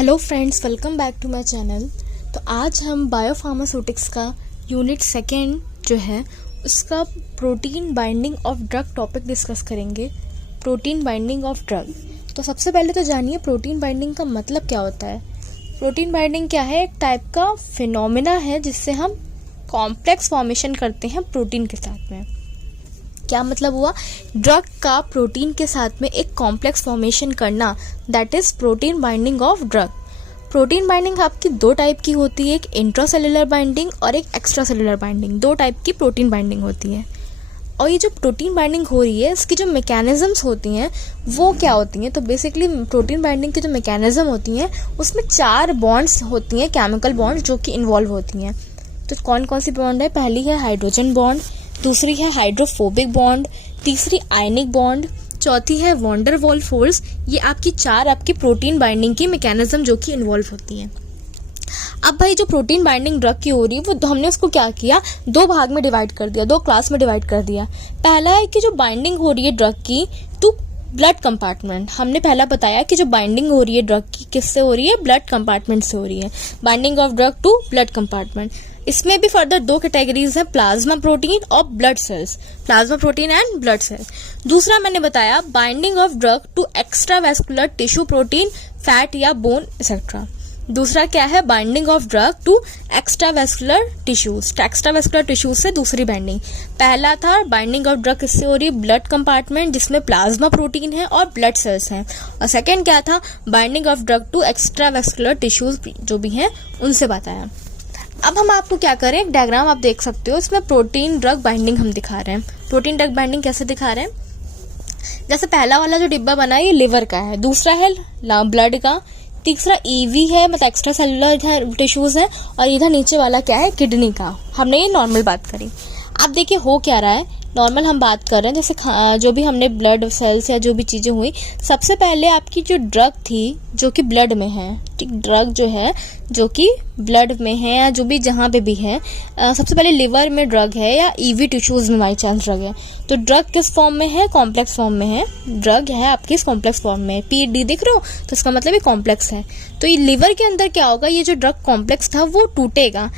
Hello friends, welcome back to my channel. तो आज हम बायोफार्मास्यूटिक्स का यूनिट सेकेंड जो है उसका protein binding of drug topic discuss करेंगे। Protein binding of drug. तो सबसे पहले तो जानिए प्रोटीन बाइंडिंग का मतलब क्या होता है। प्रोटीन बाइंडिंग क्या है? एक टाइप का फिनोमिना है जिससे हम कॉम्प्लेक्स फॉर्मेशन करते हैं प्रोटीन के साथ में। क्या मतलब हुआ? ड्रग का प्रोटीन के साथ में एक कॉम्प्लेक्स फॉर्मेशन करना, that is protein binding of drug. Protein binding आपकी दो टाइप की होती है, एक इंट्रासेलुलर बाइंडिंग और एक एक्स्ट्रा सेलुलर बाइंडिंग। दो टाइप की प्रोटीन बाइंडिंग होती है। और ये जो प्रोटीन बाइंडिंग हो रही है इसकी जो मैकेनिज्म्स होती हैं वो क्या होती हैं? तो बेसिकली प्रोटीन बाइंडिंग की जो मैकेनिज्म होती हैं उसमें 4 बॉन्ड्स होती हैं, केमिकल बॉन्ड जो कि इन्वॉल्व होती हैं। तो कौन कौन सी बॉन्ड है? पहली है हाइड्रोजन बॉन्ड, दूसरी है हाइड्रोफोबिक बॉन्ड, तीसरी आयनिक बॉन्ड, चौथी है वॉन्डर वॉल फोर्स। ये आपकी 4 आपकी प्रोटीन बाइंडिंग की मैकेनिज्म जो कि इन्वॉल्व होती हैं। अब भाई जो प्रोटीन बाइंडिंग ड्रग की हो रही है वो हमने उसको क्या किया, 2 भाग में डिवाइड कर दिया, 2 क्लास में डिवाइड कर दिया। पहला है कि जो बाइंडिंग हो रही है ड्रग की टू ब्लड कंपार्टमेंट। हमने पहला बताया कि जो बाइंडिंग हो रही है ड्रग की किससे हो रही है? ब्लड कंपार्टमेंट से हो रही है। Binding of drug to blood compartment. इसमें भी फर्दर 2 कैटेगरीज हैं, प्लाज्मा प्रोटीन और blood cells. Plasma protein and blood cells. दूसरा मैंने बताया binding of drug to extravascular tissue protein, fat या बोन एक्सेट्रा। दूसरा क्या है? Binding of drug to extravascular tissues. Extravascular tissues से दूसरी बाइंडिंग। पहला था बाइंडिंग ऑफ ड्रग किससे हो रही है? ब्लड कंपार्टमेंट जिसमें प्लाज्मा प्रोटीन है और ब्लड सेल्स हैं। और सेकेंड क्या था? Binding of drug to extravascular tissues जो भी हैं उनसे बताया। अब हम आपको क्या करें, एक डायग्राम आप देख सकते हो, इसमें प्रोटीन ड्रग बाइंडिंग हम दिखा रहे हैं। प्रोटीन ड्रग बाइंडिंग कैसे दिखा रहे हैं? जैसे पहला वाला जो डिब्बा बना है ये लिवर का है, दूसरा है ब्लड का, तीसरा ईवी है मतलब एक्स्ट्रा सेलुलर टिश्यूज है, और इधर नीचे वाला क्या है? किडनी का। हमने ये नॉर्मल बात करी। आप देखिए हो क्या रहा है, नॉर्मल हम बात कर रहे हैं जैसे जो भी हमने ब्लड सेल्स या जो भी चीज़ें हुई, सबसे पहले आपकी जो ड्रग थी जो कि ब्लड में है, ठीक, ड्रग जो है जो कि ब्लड में है या जो भी जहाँ पे भी है, सबसे पहले लिवर में ड्रग है या ईवी टिश्यूज में बाई चांस ड्रग है। तो ड्रग किस फॉर्म में है? कॉम्प्लेक्स फॉर्म में है। ड्रग है आपकी इस कॉम्प्लेक्स फॉर्म में, पीडी दिख रहे हो, तो इसका मतलब ये कॉम्प्लेक्स है। तो ये लिवर के अंदर क्या होगा, ये जो ड्रग कॉम्प्लेक्स था वो टूटेगा।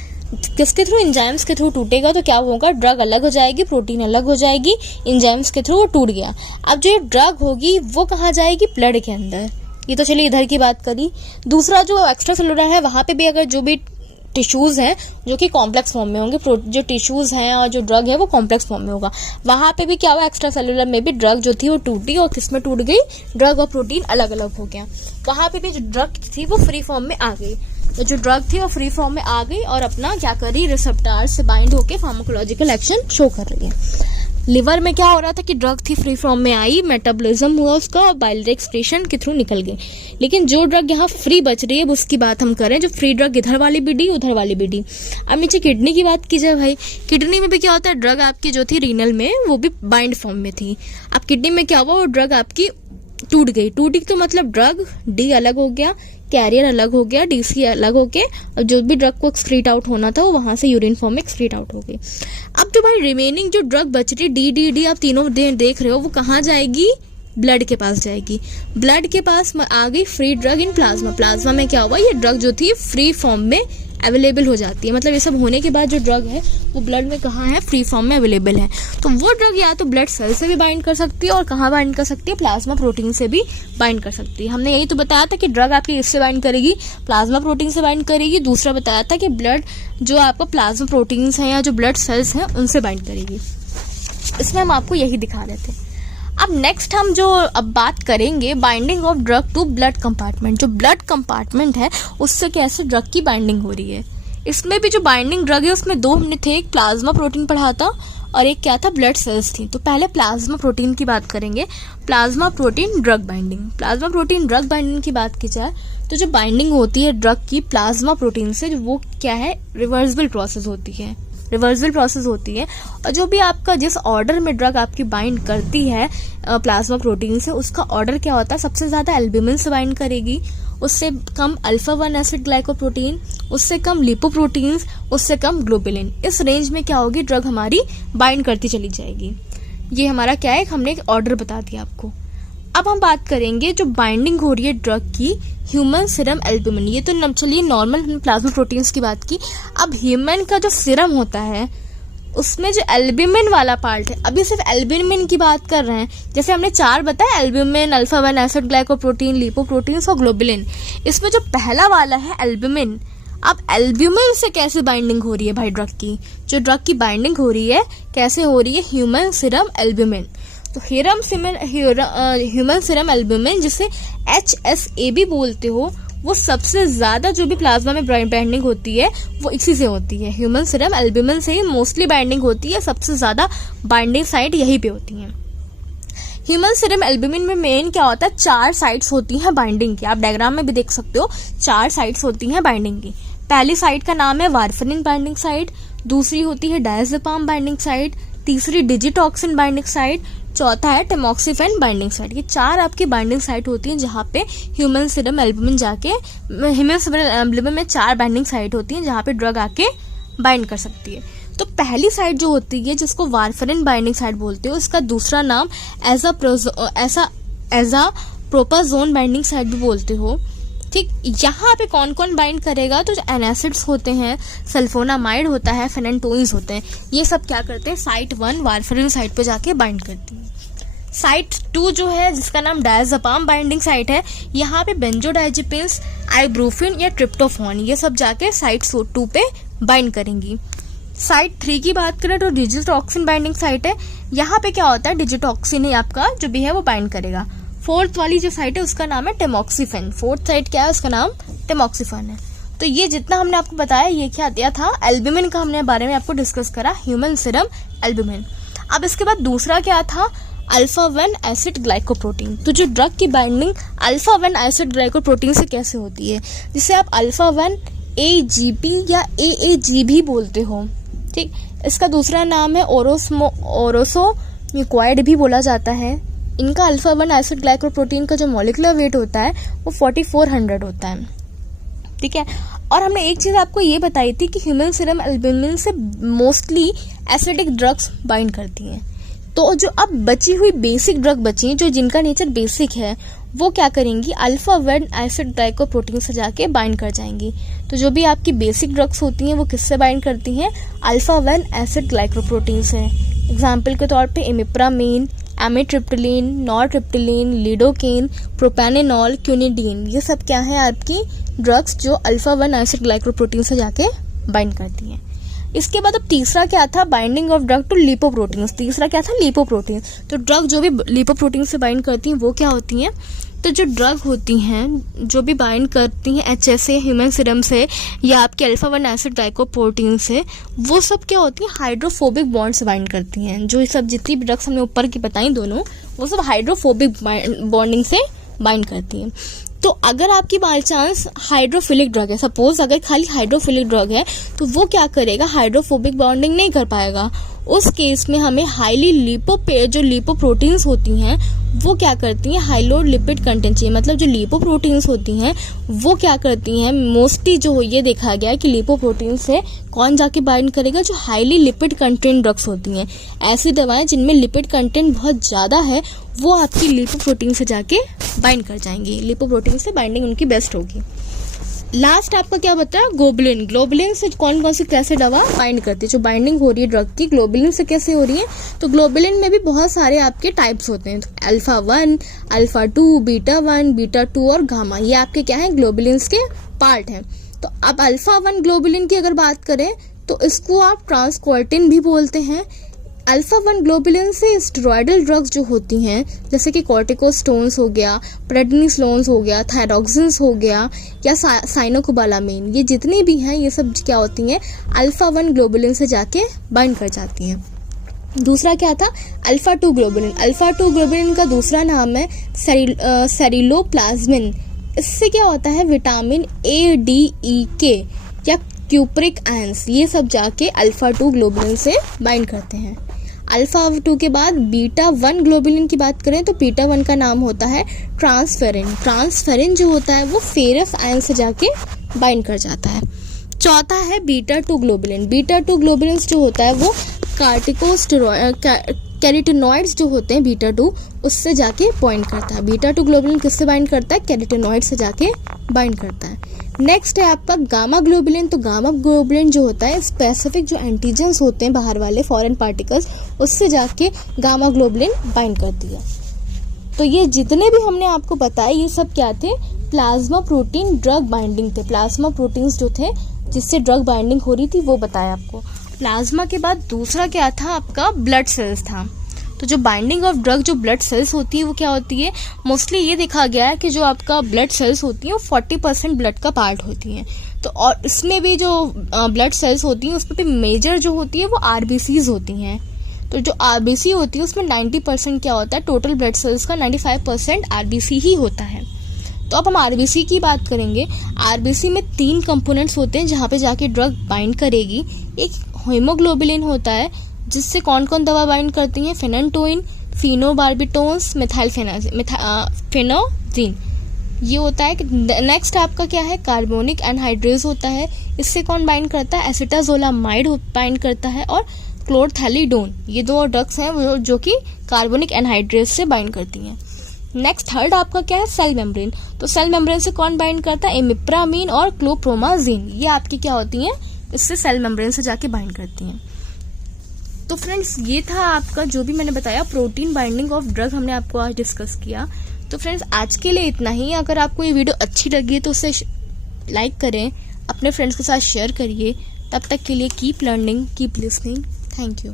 किसके थ्रू? एंजाइम्स के थ्रू टूटेगा। तो क्या होगा? ड्रग अलग हो जाएगी, प्रोटीन अलग हो जाएगी, एंजाइम्स के थ्रू वो टूट गया। अब जो ये ड्रग होगी वो कहाँ जाएगी? ब्लड के अंदर। ये तो चलिए इधर की बात करी। दूसरा जो एक्स्ट्रा सेलुलर है वहाँ पे भी अगर जो भी टिश्यूज हैं जो कि कॉम्प्लेक्स फॉर्म में होंगे, जो टिश्यूज हैं और जो ड्रग है वो कॉम्प्लेक्स फॉर्म में होगा, वहाँ पे भी क्या हुआ? एक्स्ट्रा सेलुलर में भी ड्रग जो थी वो टूटी, और किसमें टूट गई? ड्रग और प्रोटीन अलग अलग हो गया। वहाँ पे भी जो ड्रग थी वो फ्री फॉर्म में आ गई। तो जो ड्रग थी वो फ्री फॉर्म में आ गई और अपना क्या कर रही? रिसेप्टर से बाइंड होके फार्माकोलॉजिकल एक्शन शो कर रही है। लिवर में क्या हो रहा था कि ड्रग थी फ्री फॉर्म में आई, मेटाबॉलिज्म हुआ उसका और बाइलरी एक्सक्रीशन के थ्रू निकल गई। लेकिन जो ड्रग यहाँ फ्री बच रही है उसकी बात हम करें, जो फ्री ड्रग इधर वाली भी डी उधर वाली भी डी। अब नीचे किडनी की बात की जाए भाई, किडनी में भी क्या होता है? ड्रग आपकी जो थी रीनल में वो भी बाइंड फॉर्म में थी। अब किडनी में क्या हुआ? वो ड्रग आपकी टूट गई। टूटी तो मतलब ड्रग डी अलग हो गया, कैरियर अलग हो गया, डीसी अलग हो के, और जो भी ड्रग को एक्सक्रीट आउट होना था वो वहां से यूरिन फॉर्म में एक्सक्रीट आउट हो गई। अब जो भाई रिमेनिंग जो ड्रग बच रही डी डी डी आप तीनों देख रहे हो, वो कहाँ जाएगी? ब्लड के पास जाएगी। ब्लड के पास आ गई free drug in plasma. Plasma में क्या हुआ? ये ड्रग जो थी फ्री फॉर्म में अवेलेबल हो जाती है। मतलब ये सब होने के बाद जो ड्रग है वो ब्लड में कहाँ है? फ्री फॉर्म में अवेलेबल है। तो वो ड्रग या तो ब्लड सेल से भी बाइंड कर सकती है और कहाँ बाइंड कर सकती है? प्लाज्मा प्रोटीन से भी बाइंड कर सकती है। हमने यही तो बताया था कि ड्रग आपकी इससे बाइंड करेगी, प्लाज्मा प्रोटीन से बाइंड करेगी। दूसरा बताया था कि ब्लड जो आपका प्लाज्मा प्रोटीन्स हैं या जो ब्लड सेल्स हैं उनसे बाइंड करेगी। इसमें हम आपको यही दिखा रहे थे। अब नेक्स्ट हम जो अब बात करेंगे binding of drug to blood compartment. जो ब्लड कंपार्टमेंट है उससे कैसे ड्रग की बाइंडिंग हो रही है। इसमें भी जो बाइंडिंग ड्रग है उसमें 2 हमने थे, एक प्लाज्मा प्रोटीन पढ़ा था और एक क्या था? ब्लड सेल्स थी। तो पहले प्लाज्मा प्रोटीन की बात करेंगे। Plasma protein drug binding. Plasma protein drug binding की बात की जाए तो जो बाइंडिंग होती है ड्रग की प्लाज्मा प्रोटीन से वो क्या है? रिवर्सिबल प्रोसेस होती है। रिवर्सिबल प्रोसेस होती है। और जो भी आपका जिस ऑर्डर में ड्रग आपकी बाइंड करती है प्लाज्मा प्रोटीन से, उसका ऑर्डर क्या होता है? सबसे ज्यादा एल्ब्यूमिन से बाइंड करेगी, उससे कम अल्फा 1 एसिड ग्लाइकोप्रोटीन, उससे कम लिपोप्रोटीन्स, उससे कम ग्लोबुलिन। इस रेंज में क्या होगी? ड्रग हमारी बाइंड करती चली जाएगी। ये हमारा क्या है? हमने एक ऑर्डर बता दिया आपको। अब हम बात करेंगे जो बाइंडिंग हो रही है ड्रग की ह्यूमन सीरम एल्ब्यूमिन। ये तो चलिए नॉर्मल प्लाज्मा प्रोटीन्स की बात की। अब ह्यूमन का जो सीरम होता है उसमें जो एल्ब्यूमिन वाला पार्ट है, अभी सिर्फ एल्ब्यूमिन की बात कर रहे हैं। जैसे हमने 4 बताया, albumin, alpha 1 acid glycoprotein, lipoproteins और ग्लोबुलिन। इसमें जो पहला वाला है एल्ब्यूमिन, अब एल्ब्यूमिन से कैसे बाइंडिंग हो रही है भाई ड्रग की? जो ड्रग की बाइंडिंग हो रही है कैसे हो रही है? Human serum albumin. तो ह्यूमन सीरम एल्ब्यूमिन जिसे HSA भी बोलते हो, वो सबसे ज्यादा जो भी प्लाज्मा में बाइंडिंग होती है वो इसी से होती है। ह्यूमन सीरम एल्ब्यूमिन से ही मोस्टली बाइंडिंग होती है, सबसे ज्यादा बाइंडिंग साइट यहीं पे होती है। ह्यूमन सीरम एल्ब्यूमिन में मेन क्या होता है? 4 साइट्स होती हैं बाइंडिंग की। आप डायग्राम में भी देख सकते हो 4 साइट्स होती हैं बाइंडिंग की। पहली साइट का नाम है वारफरिन बाइंडिंग साइट, दूसरी होती है डायजेपाम बाइंडिंग साइट, तीसरी डिजिटॉक्सिन बाइंडिंग साइट, चौथा है टेमोक्सिफेन बाइंडिंग साइट। ये 4 आपकी बाइंडिंग साइट होती हैं जहाँ पे ह्यूमन सीरम एल्ब्यूमिन में 4 बाइंडिंग साइट होती हैं जहाँ पे ड्रग आके बाइंड कर सकती है। तो पहली साइट जो होती है जिसको वारफरिन बाइंडिंग साइट बोलते हो, उसका दूसरा नाम एजा प्रोपाजोन बाइंडिंग साइट भी बोलते हो। ठीक, यहाँ पे कौन कौन बाइंड करेगा? तो जो एनासिड्स होते हैं, सल्फोनामाइड होता है, फेनेंटोइंस होते हैं, ये सब क्या करते हैं? साइट 1 वारफरिन साइट पे जाके बाइंड करती है। साइट 2 जो है जिसका नाम डायजेपाम बाइंडिंग साइट है, यहाँ पे बेंजोडाइजेपिन्स, आइब्रूफिन या ट्रिप्टोफान ये सब जाके साइट 2 पे बाइंड करेंगी। साइट 3 की बात करें तो डिजिटॉक्सिन बाइंडिंग साइट है। यहाँ पे क्या होता है? डिजिटॉक्सिन ही आपका जो भी है वो बाइंड करेगा। 4th वाली जो साइट है उसका नाम है टेमोक्सिफेन। 4th साइट क्या है? उसका नाम टेमोक्सिफेन है। तो ये जितना हमने आपको बताया ये क्या दिया था? एल्ब्यूमिन का हमने बारे में आपको डिस्कस करा, ह्यूमन सीरम एल्ब्यूमिन। अब इसके बाद दूसरा क्या था? Alpha 1 acid glycoprotein. तो जो ड्रग की बाइंडिंग अल्फा 1 एसिड ग्लाइकोप्रोटीन से कैसे होती है, जिसे आप अल्फा 1 AGP या AAG भी बोलते हो। ठीक, इसका दूसरा नाम है ओरोसोम्यूकॉइड भी बोला जाता है। इनका अल्फा 1 एसिड ग्लाइकोप्रोटीन का जो मॉलिक्यूलर वेट होता है वो 4400 होता है। ठीक है, और हमने एक चीज आपको ये बताई थी कि ह्यूमन सीरम एल्ब्यूमिन से मोस्टली एसिडिक ड्रग्स बाइंड करती हैं। तो जो अब बची हुई बेसिक ड्रग बची जो जिनका नेचर बेसिक है वो क्या करेंगी? अल्फा 1 एसिड ग्लाइकोप्रोटीन से जाके बाइंड कर जाएंगी। तो जो भी आपकी बेसिक ड्रग्स होती हैं वो किससे बाइंड करती हैं? अल्फा 1 एसिड ग्लाइकोप्रोटीन से। एग्जाम्पल के तौर पे इमिप्रामीन, एमिट्रिप्टिलिन, नॉरट्रिप्टिलिन, लिडोकेन, प्रोपेनेनॉल, क्यूनिडीन, ये सब क्या है? आपकी ड्रग्स जो अल्फा 1 एसिड ग्लाइकोप्रोटीन से जाके बाइंड करती हैं। इसके बाद अब तीसरा क्या था? Binding of drug to lipoproteins. तीसरा क्या था? लिपोप्रोटीन। तो ड्रग जो भी लिपोप्रोटीन से बाइंड करती हैं वो क्या होती हैं? तो जो ड्रग होती हैं जो भी बाइंड करती हैं HSA ह्यूमन सीरम से या आपके अल्फा 1 एसिड ग्लाइकोप्रोटीन से, वो सब क्या होती हैं? हाइड्रोफोबिक बॉन्ड से बाइंड करती हैं। जो सब जितनी भी ड्रग्स हमने ऊपर की बताई दोनों, वो सब हाइड्रोफोबिक बॉन्डिंग से बाइंड करती हैं। तो अगर आपकी बाय चांस हाइड्रोफिलिक ड्रग है, सपोज अगर खाली हाइड्रोफिलिक ड्रग है, तो वो क्या करेगा? हाइड्रोफोबिक बॉन्डिंग नहीं कर पाएगा। उस केस में हमें हाईली जो लिपोप्रोटीन्स होती हैं वो क्या करती हैं? हाई लोड लिपिड कंटेंट चाहिए। मतलब जो लिपोप्रोटीन्स होती हैं वो क्या करती हैं? मोस्टली जो ये देखा गया है कि लिपोप्रोटीन से कौन जाके बाइंड करेगा? जो हाईली लिपिड कंटेंट ड्रग्स होती हैं, ऐसी दवाएं जिनमें लिपिड कंटेंट बहुत ज़्यादा है, वो आपकी लिपोप्रोटीन से जाके बाइंड कर जाएंगी। लिपोप्रोटीन से बाइंडिंग उनकी बेस्ट होगी। लास्ट आपका क्या बताया? ग्लोबुलिन। ग्लोबुलिन से कौन कौन सी कैसे दवा बाइंड करती है? जो बाइंडिंग हो रही है ड्रग की ग्लोबुलिन से कैसे हो रही है? तो ग्लोबुलिन में भी बहुत सारे आपके टाइप्स होते हैं। तो अल्फा 1, अल्फा 2, बीटा 1, बीटा 2 और गामा, ये आपके क्या है? ग्लोबुलिन्स के पार्ट हैं। तो अब अल्फा 1 ग्लोबुलिन की अगर बात करें तो इसको आप ट्रांसक्वार्टिन भी बोलते हैं। अल्फा 1 ग्लोबुलिन से स्टेरॉयडल ड्रग्स जो होती हैं जैसे कि कॉर्टिकोस्टोन्स हो गया, प्रेडनिसोलोन्स हो गया, थायरॉक्सिन्स हो गया या साइनोकोबालामिन, ये जितनी भी हैं ये सब क्या होती हैं? अल्फा 1 ग्लोबुलिन से जाके बाइंड कर जाती हैं। दूसरा क्या था? Alpha 2 globulin. अल्फा 2 ग्लोबुलिन का दूसरा नाम है सेरिलोप्लाज्मिन। इससे क्या होता है? Vitamin A, D, E, K या क्यूप्रिक आयंस, ये सब जाके अल्फा 2 ग्लोबुलिन से बाइंड करते हैं। अल्फा 2 के बाद बीटा 1 ग्लोबुलिन की बात करें तो बीटा 1 का नाम होता है ट्रांसफेरिन। ट्रांसफेरिन जो होता है वो फेरस आयन से जाके बाइंड कर जाता है। चौथा है बीटा 2 ग्लोबुलिन। बीटा 2 ग्लोबुलिन जो होता है वो कैरोटीनॉइड्स जो होते हैं बीटा 2 उससे जाके बाइंड करता है। बीटा 2 ग्लोबुलिन किससे बाइंड करता है? कैरोटीनॉइड से जाके बाइंड करता है। नेक्स्ट है आपका गामा ग्लोबुलिन। तो गामा ग्लोबुलिन जो होता है स्पेसिफिक जो एंटीजेंस होते हैं बाहर वाले फॉरेन पार्टिकल्स उससे जाके गामा ग्लोबुलिन बाइंड करती है। तो ये जितने भी हमने आपको बताए ये सब क्या थे? प्लाज्मा प्रोटीन ड्रग बाइंडिंग थे। प्लाज्मा प्रोटीन्स जो थे जिससे ड्रग बाइंडिंग हो रही थी वो बताया आपको। प्लाज्मा के बाद दूसरा क्या था आपका? ब्लड सेल्स था। तो जो बाइंडिंग ऑफ ड्रग जो ब्लड सेल्स होती है वो क्या होती है? मोस्टली ये देखा गया है कि जो आपका ब्लड सेल्स होती है वो 40% ब्लड का पार्ट होती हैं। तो और इसमें भी जो ब्लड सेल्स होती हैं उसमें भी मेजर जो होती है वो आरबीसीज होती हैं। तो जो आरबीसी होती है उसमें 90% क्या होता है? टोटल ब्लड सेल्स का 95% आरबीसी ही होता है। तो अब हम आरबीसी की बात करेंगे। आरबीसी में 3 कंपोनेंट्स होते हैं जहाँ पे जाके ड्रग बाइंड करेगी। एक हीमोग्लोबिन होता है जिससे कौन कौन दवा बाइंड करती हैं? फेनेंटोइन, फिनोबार्बिटोन्स, फेनोजीन ये होता है। नेक्स्ट आपका क्या है? कार्बोनिक एनहाइड्रेज होता है। इससे कौन बाइंड करता है? एसिटाजोलामाइड बाइंड करता है और क्लोरथैलिडोन। ये 2 ड्रग्स हैं जो कि कार्बोनिक एनहाइड्रेज से बाइंड करती हैं। नेक्स्ट थर्ड आपका क्या है? Cell membrane. तो सेल मेम्ब्रेन से कौन बाइंड करता है? इमिप्रामीन और क्लोप्रोमाजीन। ये आपकी क्या होती हैं? इससे सेल मेम्ब्रेन से जाके बाइंड करती हैं। तो फ्रेंड्स ये था आपका जो भी मैंने बताया प्रोटीन बाइंडिंग ऑफ ड्रग हमने आपको आज डिस्कस किया। तो फ्रेंड्स आज के लिए इतना ही। अगर आपको ये वीडियो अच्छी लगी तो उसे लाइक करें, अपने फ्रेंड्स के साथ शेयर करिए। तब तक के लिए keep learning, keep listening. Thank you.